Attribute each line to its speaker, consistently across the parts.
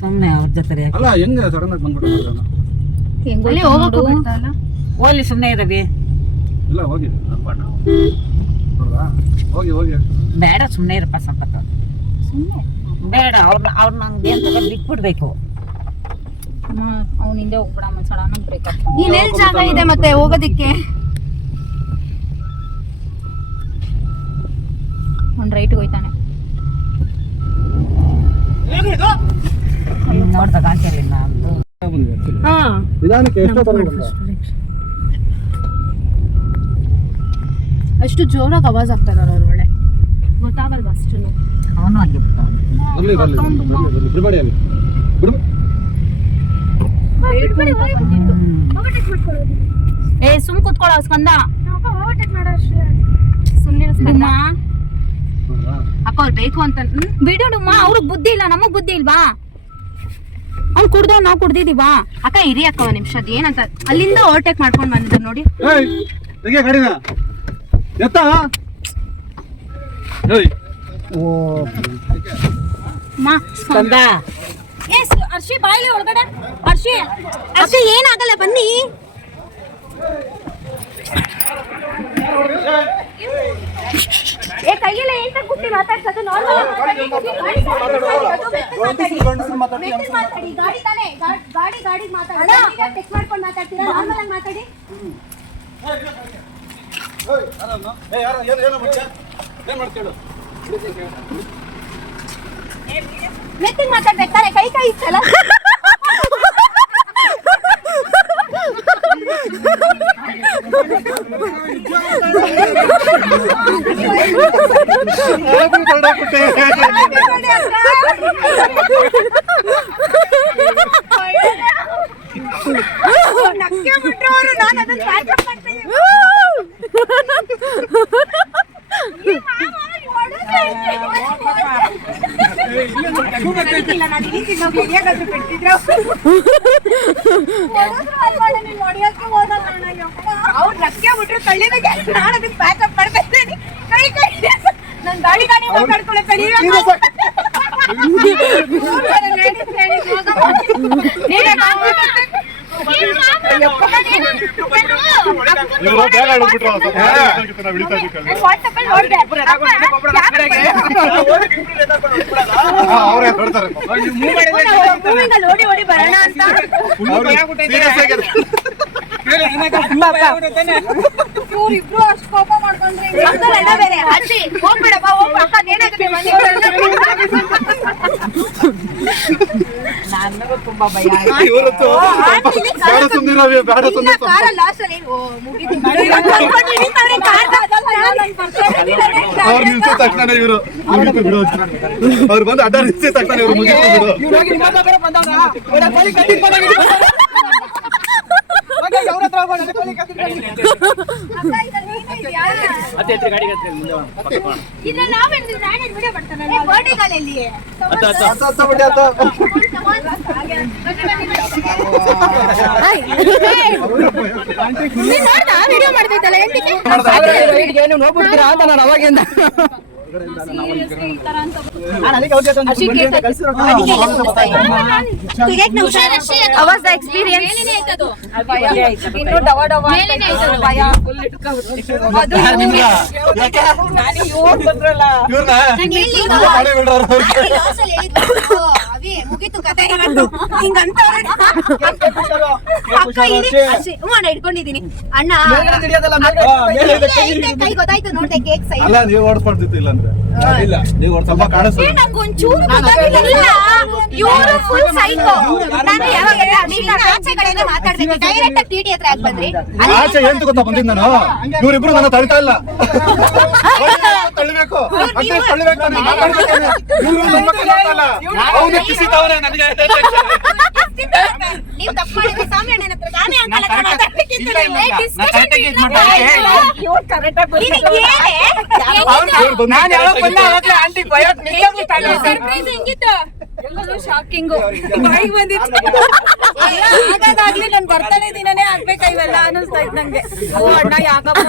Speaker 1: ಸುಮ್ಮನೆ ಅವ್ರ ಜೊತೆ ಯಾಕೆ?
Speaker 2: ಅಲ್ಲ ಹೆಂಗ ಸಡನ್ ಆಗಿ ಬಂದ್ಬಿಟ್ಟು
Speaker 3: ಅಲ್ಲಿ ಹೋಗಕ್ಕೂ ಬರ್ತಾ ಇಲ್ಲ.
Speaker 1: ಹೋಗ್ಲಿ ಸುಮ್ಮನೆ ಇರವಿ.
Speaker 2: ಇಲ್ಲ ಹೋಗಿ ಹೌದಾ? ಹೋಗಿ ಹೋಗಿ.
Speaker 1: ಬೇಡ ಸುಮ್ಮನೆ ಇರಪ್ಪ ಸಂಪತ್ತ
Speaker 3: ಸುಮ್ಮನೆ
Speaker 1: ಬೇಡ ಅವ್ರನ್ನ ಅವ್ರ ನಂಗೆ ಅಂತ ಬಿಟ್ಬಿಡ್ಬೇಕು.
Speaker 3: ಅವ್ನ ಹಿಂದೆ ಹೋಗ್ಬಿಡ ಸಡನ್ ಬ್ರೇಕಪ್ ಎಲ್ಲಿ ಜಾಗ ಇದೆ ಮತ್ತೆ ಹೋಗೋದಿಕ್ಕೆ? ಒಂದು ರೈಟ್ ಹೋಯ್ತಾನೆ.
Speaker 1: ನೋಡ್ದಾಗ ಅಂತೀರಿ ನಮ್ದು
Speaker 3: ಹಾ.
Speaker 2: ನಿಧಾನಕ್ಕೆ ಎಷ್ಟೋ ತರ
Speaker 3: ಅಷ್ಟು ಜೋರಾಗಿ ಅವಾಜ್ ಆಗ್ತಾ ಇದಾರೆ ಅವ್ರು ಒಳ್ಳೆ. ಗೊತ್ತಾಗಲ್ವಾ ಅಷ್ಟು
Speaker 1: ಅವನು ಹಂಗೆ ಬಿಡ್ತಾವ
Speaker 2: ಬರ್ಲಿ ಬರ್ಲಿ ಬರ್ಲಿ ಬರ್ಲಿ. ಬಿಡಬೇಡಿ ಅಲ್ಲಿ.
Speaker 3: ಏ ಸುಮ್ ಕುತ್ಕೊಳ್ಳೋ ಸ್ಕಂದ. ಅಕ್ಕ ಅವ್ರು ಬೇಕು ಅಂತ ಹ್ಮ್? ಬಿಡು ಡುಮ್ಮ ಅವ್ರಿಗೆ ಬುದ್ಧಿ ಇಲ್ಲ ನಮಗ್ ಬುದ್ಧಿ ಇಲ್ವಾ? ಅವ್ನು ಕುಡ್ದವ್ ನಾವ್ ಕುಡ್ದಿದೀವ? ಅಕ್ಕ ಇರಿ ಅಕ್ಕ ಒಂದ್ ನಿಮಿಷ ಏನಂತ? ಅಲ್ಲಿಂದ ಓವರ್ಟೇಕ್ ಮಾಡ್ಕೊಂಡ್ ಬಂದಿದ್ರು ನೋಡಿ.
Speaker 2: ಏಯ್ ತೆಗಿಯ ಗಾಡಿನ ಎತ್ತ? ಏಯ್. ಓ.
Speaker 3: ಮಾ
Speaker 1: ಕಂದ
Speaker 3: ಏ ಸು- ಅರ್ಷಿ ಬಾಯ್ಲಿ ಒಳಗಡೆ. ಅರ್ಷಿ ಅಕ್ಕ ಏನಾಗಲ್ಲ ಬನ್ನಿ. ಏ ಕೈಯಲ್ಲಿ ಎಂತ ಕುಟ್ಟಿ ಮಾತಾಡ್ಸೋದು ನಾರ್ಮಲ್ ಮಾತಾಡಿ ಗಾಡಿ ತಾನೇ ಗಾ- ಗಾಡಿ ಗಾಡಿ ಮಾತಾಡಿ ಟೆಕ್ ಮಾಡ್ಕೊಂಡು ಮಾತಾಡ್ತೀರಾ ನಾರ್ಮಲ್ ಆಗಿ ಮಾತಾಡಿ ಮೆತ್ತಿಗೆ ಮಾತಾಡ್ಬೇಕು ತಾನೆ ಕೈ ಕೈ ಇತ್ತಲ್ಲ ನಕ್ಕೆ ಬಿಟ್ರು ನಾನು ಅದನ್ನ ಕ್ಯಾಚಪ್ ಮಾಡ್ತೀನಿ ಅವ್ರು ನಕ್ಕೆ ಬಿಟ್ರು ತಳ್ಳಿದಾಗ ನಾನು ಅದಕ್ಕೆ ಪ್ಯಾಕಪ್ ಮಾಡ್ತಾ ಇದ್ದೀನಿ ಕೈ ಕೈ ನಾನು ಗಾಡಿ ಗಾಡಿ
Speaker 4: ಬರ್ತಾರೆ
Speaker 3: ಓಡಿ ಓಡಿ ಬರೋಣ ಅಂತ ಇವ್ರಿಬ್ರು ಅಷ್ಟು ಕೋಪ ಮಾಡ್ಕೊಂಡ್ರೆ ಮಕ್ಕಳೆಲ್ಲ ಬೇರೆ. ಅಜ್ಜಿ ಹೋಗ್ಬಿಡಪ್ಪ ಹೋಗ್ ಅಕ್ಕ ಏನಾಗುತ್ತೆ
Speaker 1: ನನಗೂ ತುಂಬಾ ಭಯ
Speaker 3: ಕಾರ ಲಾಸ್ಟ್ ಅಲ್ಲಿ ಓ
Speaker 4: ಅವ್ರು ನಿಲ್ಸಿದ ತಕ್ಷಣ ಇವರು. ಮುಗೀತು ಬಿಡು. ಅವ್ರು ಬಂದು ಅಡ್ಡ ನಿಲ್ಸಿದ ತಕ್ಷಣ ಇವರು ಮುಗೀತು ಬಿಡು.
Speaker 3: ಇಲ್ಲ ನಾವೇ ನಾನೇ ವಿಡಿಯೋ ಮಾಡ್ತಾನೆ ಬರ್ಡೇಗಳಲ್ಲಿ ನೀನ್ ನೋಡ್ತಾ ವಿಡಿಯೋ ಮಾಡ್ತಿದ್ದಲ್ಲ ಎಂಟಿಗೆ ಅವಾಸ್ ಎಕ್ಸ್ಪೀರಿಯನ್ಸ್ ಇನ್ನು ಡವ ಡವ
Speaker 4: ಇವ್ರನ್ನ ಮಾಡಿ ಬಿಡ್ರವ್ರು
Speaker 3: ಮುಗೀತು ಕತೆ ಹಿಂಗಂತ ಅಕ್ಕ ಇಲ್ಲಿ ಅಷ್ಟೇ ಹ್ಞೂ ಅಣ್ಣ ಇಟ್ಕೊಂಡಿದೀನಿ ಅಣ್ಣ ಕೈ ಗೊತ್ತಾಯ್ತು ನೋಡ್ದೆ ಕೇಕ್ ಸೈಜ್
Speaker 4: ಅಲ್ಲ ನೀವು ಓಡಿಸ್ಕೊಳ್ತಿತ್ತು ಇಲ್ಲ ಅಂದ್ರೆ. ಇಲ್ಲ ನೀವು ಸ್ವಲ್ಪ ಕಾಣಿಸ್ತು
Speaker 3: ನಂಗೊಂಚೂರು ಗೊತ್ತಾಗಿಲ್ಲ ಇವರು ಫುಲ್ ಸೈಕೋ ನಾನು ಯಾವಾಗ ನೀನು ಆಚೆ ಕಡೆನೇ ಮಾತಾಡ್ತೀನಿ ಡೈರೆಕ್ಟ್ ಆಗಿ ಟಿಟಿ ಹತ್ರ ಯಾಕೆ ಬಂದ್ರಿ?
Speaker 4: ಆಚೆ ಏನ್ ಗೊತ್ತಾ ಬಂದಿದ್ದು ನಾನು ಇವ್ರಿಬ್ರು ನನ್ನ ತಳಿತಾ ಇಲ್ಲ. ತಳ್ಳಿಬೇಕು. ತಳ್ಳಿಬೇಕು. ನಾನು. ಇವ್ರು ನನ್ನ ನನಗೆ.
Speaker 3: ಶಾಕಿಂಗು ಬಾಯಿಗೆ ಬಂದಿತ್ತು. ಹಾಗಾದಾಗ್ಲಿ ನನ್ ಬರ್ತಾನೆ ದಿನನೇ ಆಗ್ಬೇಕಾ ಇವೆಲ್ಲ? ಅನಿಸ್ತಾ ಇತ್ತು ನಂಗೆ. ಓ ಅಣ್ಣ ಯಾಕಪ್ಪ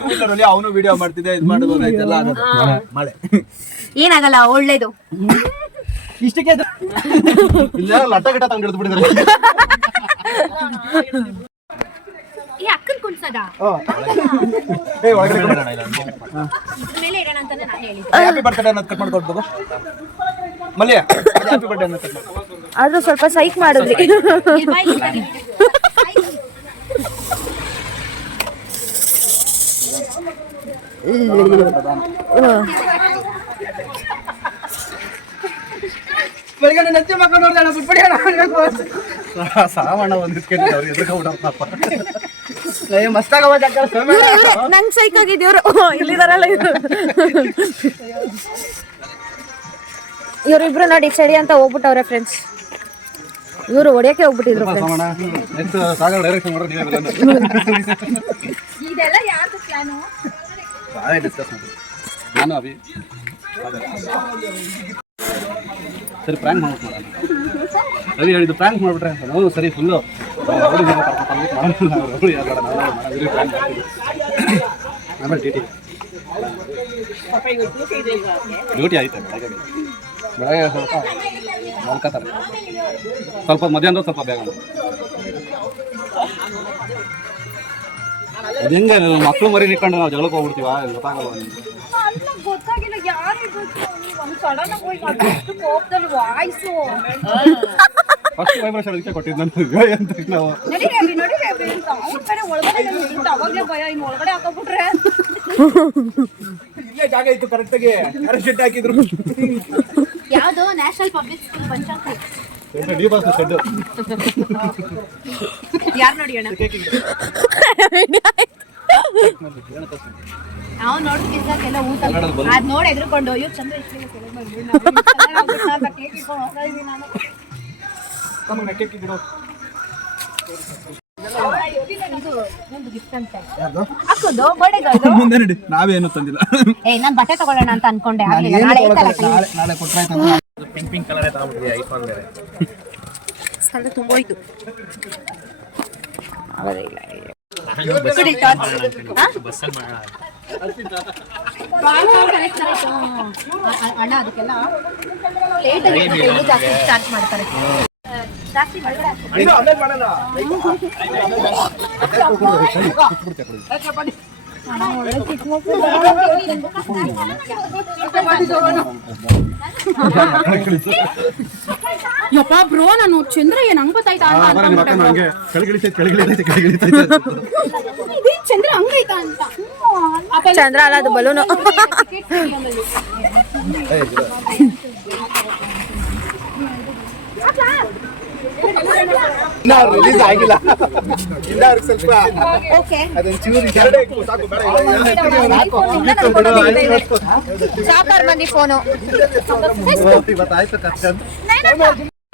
Speaker 2: ಟೂ ವೀಲರ್ ಅಲ್ಲಿ ಅವನು ವಿಡಿಯೋ ಮಾಡ್ತಿದ್ದೆ ಇದು ಮಾಡೋದು
Speaker 3: ಏನಾಗಲ್ಲ ಒಳ್ಳೇದು.
Speaker 2: ಇಷ್ಟಕ್ಕೆ
Speaker 4: ಇಲ್ಲ ಲಟ್ಟ ಗಿಟ್ಟ ತಂದು ಹಿಡಿದು ಬಿಡಿದ್ರೆ
Speaker 3: ಈ ಅಕ್ಕನ್ ಕುಣ್ಸದ?
Speaker 2: ಏ ಒಳಗಡೆ
Speaker 3: ಮೇಲೆ ಇರೋಣ ಅಂತಾನೆ ನಾನು ಹೇಳಿದ್ದೆ.
Speaker 2: ಹ್ಯಾಪಿ ಬರ್ತ್ಡೇ ಅನ್ನೋದು ಕಟ್ ಮಾಡ್ಕೊಡ್ಬೋದು. ಮಲ್ಯ ಹ್ಯಾಪಿ ಬರ್ತ್ಡೇ ಅನ್ನೋದು ಕಟ್ ಮಾಡ್ಕೊ.
Speaker 5: ಆದ್ರೂ ಸ್ವಲ್ಪ ಸೈಕ್ ಮಾಡಿದ್ರಿ.
Speaker 3: ಇಲ್ಲಿ ಬಾಯಿ ಇಟ್ಟಾಗಿ.
Speaker 1: ಬೆಳಗ್ಗೆ ಮಕ್ಕಳು ನೋಡಿದೆ ಬಿಟ್ಬಿಡಿ
Speaker 4: ಸಾವಣ್ಣ ಒಂದು ಇಸ್ಕೊಂಡು ಅವ್ರು ಎದುರ್ಕೊಂಡ್ಬಿಡಪ್ಪ
Speaker 1: ಮಸ್ತಾಗ
Speaker 5: ನಂಗೆ ಸೈಕ್ ಆಗಿದ್ದೀವ್ರು ಇಲ್ಲಿದಾರಲ್ಲ ಇವರು. ಇವರಿಬ್ರು ನೋಡಿ ಚಳಿ ಅಂತ ಹೋಗ್ಬಿಟ್ಟವ್ರೆ ಫ್ರೆಂಡ್ಸ್ ಇವರು ಹೊಡಿಯಕ್ಕೆ ಹೋಗ್ಬಿಟ್ಟಿದ್ರು
Speaker 4: ನಾನು ಅಭಿ. ಸರಿ ಪ್ರ್ಯಾಂಕ್ ಮಾಡ್ಬಿಟ್ಟು ರವಿ ಹೇಳಿದ್ದು ಪ್ರ್ಯಾಂಕ್ ಮಾಡಿಬಿಟ್ರೆ ಅಂತ. ಹೌದು, ಸರಿ ಫುಲ್ಲು ಆಮೇಲೆ ಡ್ಯೂಟಿ ಡ್ಯೂಟಿ ಆಯ್ತು ಬೆಳಗ್ಗೆ ಸ್ವಲ್ಪ ಮಲ್ಕೋತಾರೆ ಸ್ವಲ್ಪ ಮಧ್ಯಾಹ್ನ ಸ್ವಲ್ಪ ಬೇಗ ಅದು ಹೆಂಗೆ ಮಕ್ಕಳು ಮರಿ ನಿಕ್ಕೊಂಡು ನಾವು ಜಗಳಕ್ಕೆ ಹೋಗ್ಬಿಡ್ತೀವ. ಗೊತ್ತಾಗಿಲ್ಲ ಫಸ್ಟ್ ವೈಬ್ರೇಷನ್ ಅದಕ್ಕೆ ಕೊಟ್ಟಿದ್ದು ನಾನು ಅಂತ ನಾವು
Speaker 3: ನಡಿ ರೇವಿ ನಡಿ ರೇವಿ ಅಂತ. ಅವ್ನ ಬೇರೆ ಒಳಗಡೆ ನಿಂತಿದ್ದ ಅವಾಗ್ಲೇ ಭಯ ಒಳಗಡೆ ಹಾಕೋಬಿಟ್ರೆ.
Speaker 2: ಇಲ್ಲೇ ಜಾಗ ಇತ್ತು ಕರೆಕ್ಟಾಗಿ ಯಾರು ಶೆಡ್ ಹಾಕಿದ್ರು.
Speaker 3: ಯಾವುದು? National public school panchayat
Speaker 4: D boss shed
Speaker 3: ಯಾರು ನೋಡಿ ಅಣ್ಣ? ನಾವು ಪಿಜ್ಜಾಕ್ಕೆಲ್ಲ ಊಟ ಅದ್ ನೋಡಿ ಎದ್ರುಕೊಂಡು ಅಯ್ಯೋ
Speaker 2: ನಾವೇನು ತಂದಿಲ್ಲ.
Speaker 3: ಏ ನಾನ್ ಬಟ್ಟೆ ತಗೊಳ್ಳೋಣ ಅಂತ ಅನ್ಕೊಂಡೆ ಆಗ್ಲಿಲ್ಲ. ನಾಳೆ
Speaker 2: ಕೊಟ್ರಾಯ್ತು ಪಿಂಕ್ ಪಿಂಕ್ ಕಲರ್ ಐಫೋನ್ ಬೇರೆ
Speaker 3: ಅಣ್ಣ ಅದಕ್ಕೆಲ್ಲ ಲೇಟ್ ಜಾಸ್ತಿ ಚಾರ್ಜ್ ಮಾಡ್ತಾರೆ ಜಾಸ್ತಿ ಒಳಗಡೆ ಯಪ್ಪ ಬ್ರೋ ನಾನು ಚಂದ್ರ ಏನ್ ಹಂಗ್ ಗೊತ್ತಾಯ್ತಾ ಅಂತ ಅನ್ಕೊಂಡ್ಬಿಟ್ಟೆ ಚಂದ್ರ ಹಂಗೈತಾ ಅಂತ
Speaker 5: ಚಂದ್ರ ಅಲ್ಲ ಅದು ಬಲೂನು
Speaker 2: ಇನ್ನ ರಿಲೀಸ್ ಆಗಿಲ್ಲ ಇನ್ನ ಅವ್ರಿಗೆ ಸ್ವಲ್ಪ
Speaker 3: ಓಕೆ
Speaker 2: ಅದೊಂದು ಚೂರು ಎರಡೇ ಸಾಕು ಬೇಡ.
Speaker 5: ಸಾಕಾರ್ ಮಂದಿ ಫೋನು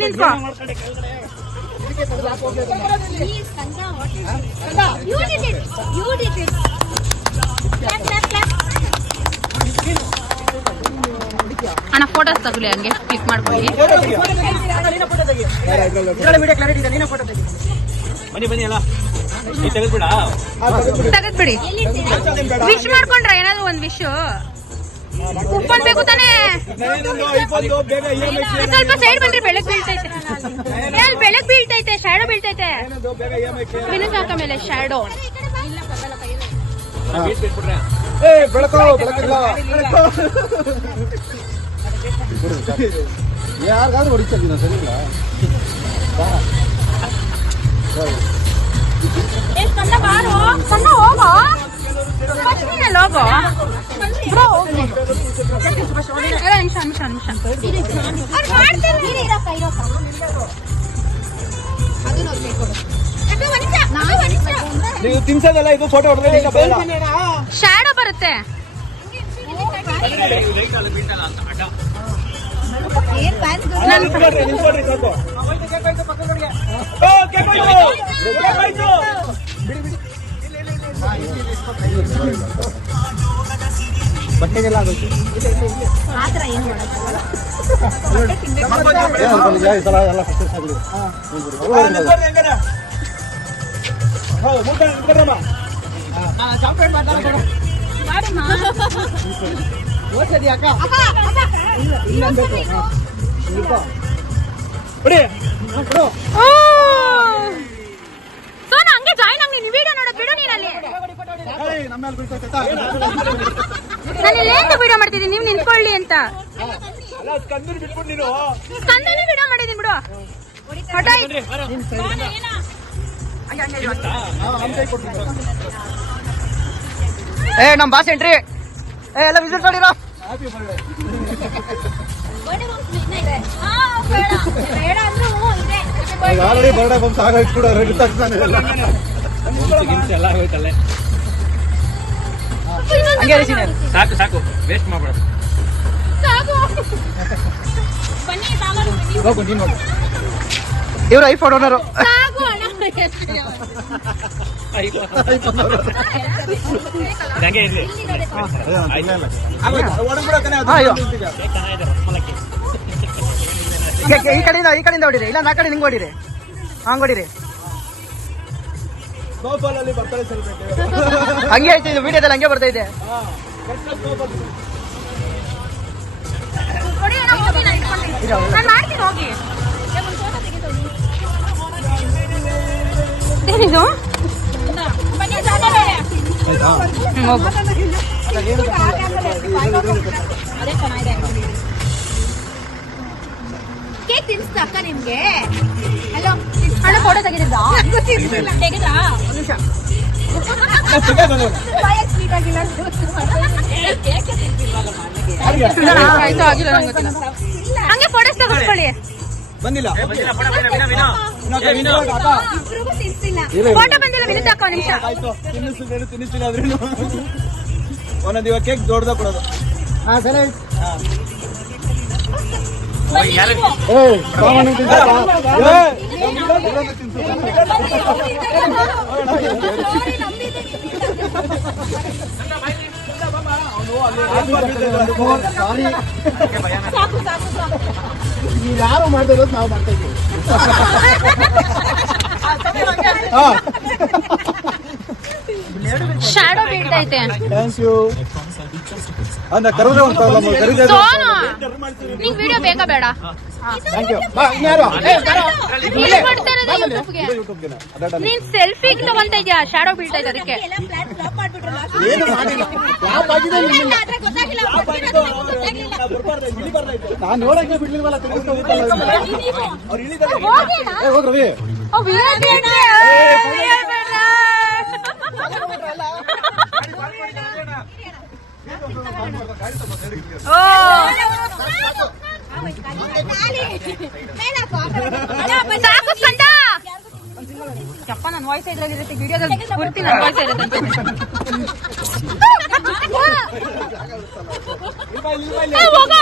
Speaker 5: ನಿಂತ್ಕೋ ಅಣ್ಣ ಫೋಟೋಸ್ ತಗೊಳ್ಳಿ ಹಂಗೆ ಕ್ಲಿಕ್ ಮಾಡ್ಕೊಳ್ಳಿ. ತೆಗೆದ್ಬಿಡಿ? ವಿಶ್ ಮಾಡ್ಕೊಂಡ್ರ? ಏನಾದ್ರು ಒಂದ್ ವಿಶ್ ಕುಪ್ಪನ್ ಬೇಕು ತಾನೇ ಸ್ವಲ್ಪ ಸೈಡ್ ಬಂದ್ರೆ ಬೆಳಕ್ ಬೀಳ್ತೈತೆ. ಅಲ್ಲಿ ಬೆಳಕ್ ಬೀಳ್ತೈತೆ ಶಾಡೋ ಬೀಳ್ತೈತೆ. ವಿನೋದ್ ಹಾಕ ಮೇಲೆ ಶಾಡೋ
Speaker 2: ಏ ಬೆಳಕು ಬೆಳಕಿಲ್ಲ
Speaker 4: ಯಾರಿಗಾದ್ರೂ ಹೊಡಿತಾ ಸರಿ ಇಲ್ಲ?
Speaker 5: ನಿಮಿಷ ನಿಮಿಷ ನಿಮಿಷ
Speaker 2: ನೀವು ತಿನ್ಸೋದಲ್ಲ ಇದು ಫೋಟೋ ಹೊಡೆದ್ರೆ ಬರುತ್ತೆ.
Speaker 5: ಶಾಡೋ
Speaker 3: ಬೀಳುತ್ತೆ
Speaker 5: ಬಟ್ಟೆಗೆಲ್ಲ ಆಗೋಯ್ತು. ಬಿಡಿ.
Speaker 3: ಸೋನು ಹಂಗೆ ಜಾಯ್ನ್ ಆಗಿ ನೀನು ವಿಡಿಯೋ ನೋಡೋ ಬಿಡು ನೀನಲ್ಲಿ.
Speaker 5: ನಮ್ಮ
Speaker 3: ನಾನು ವಿಡಿಯೋ ಮಾಡ್ತಿದ್ದೀನಿ? ನೀವು ನಿಂತ್ಕೊಳ್ಳಿ ಅಂತ.
Speaker 5: ಬಿಟ್ಬಿಟ್ಟು ನೀನು.
Speaker 3: ಕಂದನೇ ವಿಡಿಯೋ ಮಾಡಿದ್ದೀನಿ ಬಿಡು.
Speaker 4: ಏ ನಮ್ ಬಾಸ್ ಎಂಟ್ರಿ ಏ ಎಲ್ಲ ವಿಸಿಟ್ ಮಾಡಿರೋ
Speaker 2: ಆಲ್ರೆಡಿ ಬರ್ಡೇ ಆಗೋಯ್ತು ಕೂಡ ರೆಡಿ ತಕ್ಷಣ
Speaker 4: ಹಂಗೆ
Speaker 5: ಸಾಕು ಸಾಕು. ವೇಸ್ಟ್ ಮಾಡ್ಬೇಡ. ಹೋಗು ನೀನು
Speaker 4: ಇವ್ರು ಐಫೋನ್ ಓನರು
Speaker 5: ಹಂಗೆ ಇರ್ಲಿ.
Speaker 4: ಈ ಕಡೆಯಿಂದ ಈ ಕಡೆಯಿಂದ ಹೊಡಿರಿ. ಇಲ್ಲ ನಾ ಕಡೆ ನಿಂಗೆ ಹೊಡಿರಿ. ಹಂಗ್ ಹೊಡಿರಿ. ಹಂಗೆ ಐತೆ ಇದು ವಿಡಿಯೋದಲ್ಲಿ ಹಂಗೆ
Speaker 3: ಬರ್ತಾ ಇದೆ ಏನಿದು. ಕೇಕ್ ತಿನ್ಸ್ತಾ ಅಕ್ಕ ನಿಮ್ಗೆ? ಹಲೋ ಆಗಿಲ್ಲ ನಂಗೆ ಗೊತ್ತಿಲ್ಲ ಹಂಗೆ ಫೋಟೋಸ್ ತಗೊಳ್ಕೊಳ್ಳಿ
Speaker 5: ಬಂದಿಲ್ಲ
Speaker 3: ಫೋಟೋ ಬಂದಿಲ್ಲ ಹಾಕೋ ನಿಮಿಷ.
Speaker 2: ತಿನ್ನಿಸ್ತಿಲ್ಲ ಒಂದೊಂದು ಇವಾಗ ಕೇಕ್ ದೊಡ್ಡದ ಕೊಡೋದು.
Speaker 4: ಹಾ ಸರಿ.
Speaker 2: ಏ ಸಾಮಾನು
Speaker 4: ಯಾರು ಮಾಡ್ತಾ ಇರೋದು ನಾವು ಮಾಡ್ತೀವಿ ಇದ್ದೀವಿ
Speaker 3: ಶಾಡೋ ಬೀಳ್ತೈತೆ
Speaker 2: ಥ್ಯಾಂಕ್ ಯು ಅಂದ ಕರೆದ್ರೆ ಒಂದು ಪ್ರಾಬ್ಲಮ್
Speaker 3: ವಿಡಿಯೋ ಬೇಕಾ ಬೇಡ?
Speaker 4: Thank you.
Speaker 3: ನೀನ್ ಸೆಲ್ಫಿ ತಗೊಂತ ಇದ್ಯಾ ಶಾಡೋ ಅದಕ್ಕೆ.
Speaker 4: ಯಾವ ಆಗಿದೆ ನಿಮ್ಮಿಂದ
Speaker 2: ನಾನು ನೋಡಕ್ಕೆ ಬಿಡ್ಲಿಲ್ವಲ್ಲ
Speaker 3: ಸಾಕು ಸಂಡ ಯಪ್ಪ ನನ್ನ ವಾಯ್ಸ್ ಇದ್ರಾಗಿರುತ್ತೆ ವಿಡಿಯೋದಲ್ಲಿ ಪೂರ್ತಿ ನನ್ನ ವಾಯ್ಸ್ ಇರುತ್ತೆ. ಹೋಗ.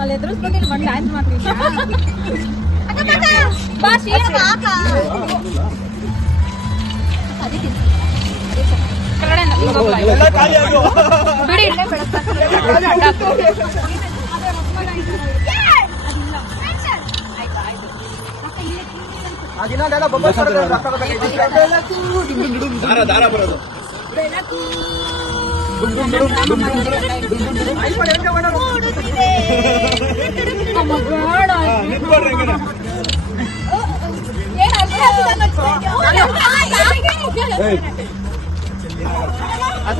Speaker 3: ಅಲ್ಲಿ ಎದುರಿಸ್ಕೊಂಡು ಬಂದು ಡ್ಯಾನ್ಸ್ ಮಾಡ್ತೀನಿ ಬಾ ಶೀರ್ಷ. ಬಿಡಿ
Speaker 4: ಬೇಕಾಗಿತ್ತು.
Speaker 2: ದಾರ ದಾರ ಬರೋದು? ನಿಂತ್ಕೊಡ್ರಿ ಹಿಂಗೆ
Speaker 3: ನೀವು ಹೋಗಿ ಏನಾರು ಇವತ್ತು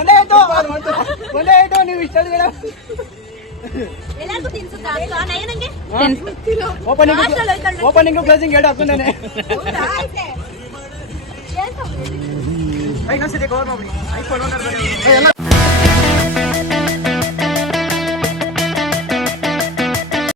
Speaker 3: ಒಂದೇ ಆಯ್ತು ಒಂದೇ ಆಯ್ತು ನೀವು ಇಷ್ಟ?
Speaker 5: ನಯನಂಗೆ?
Speaker 3: ಓಪನಿಂಗ್. ಓಪನಿಂಗ್ ಕ್ಲೋಸಿಂಗ್ ಎರಡು ಹಾಕೊಂಡಾನೆ ಕವರ್ ಮಾಡ್ಬಿಡಿ. ಐಫೋನ್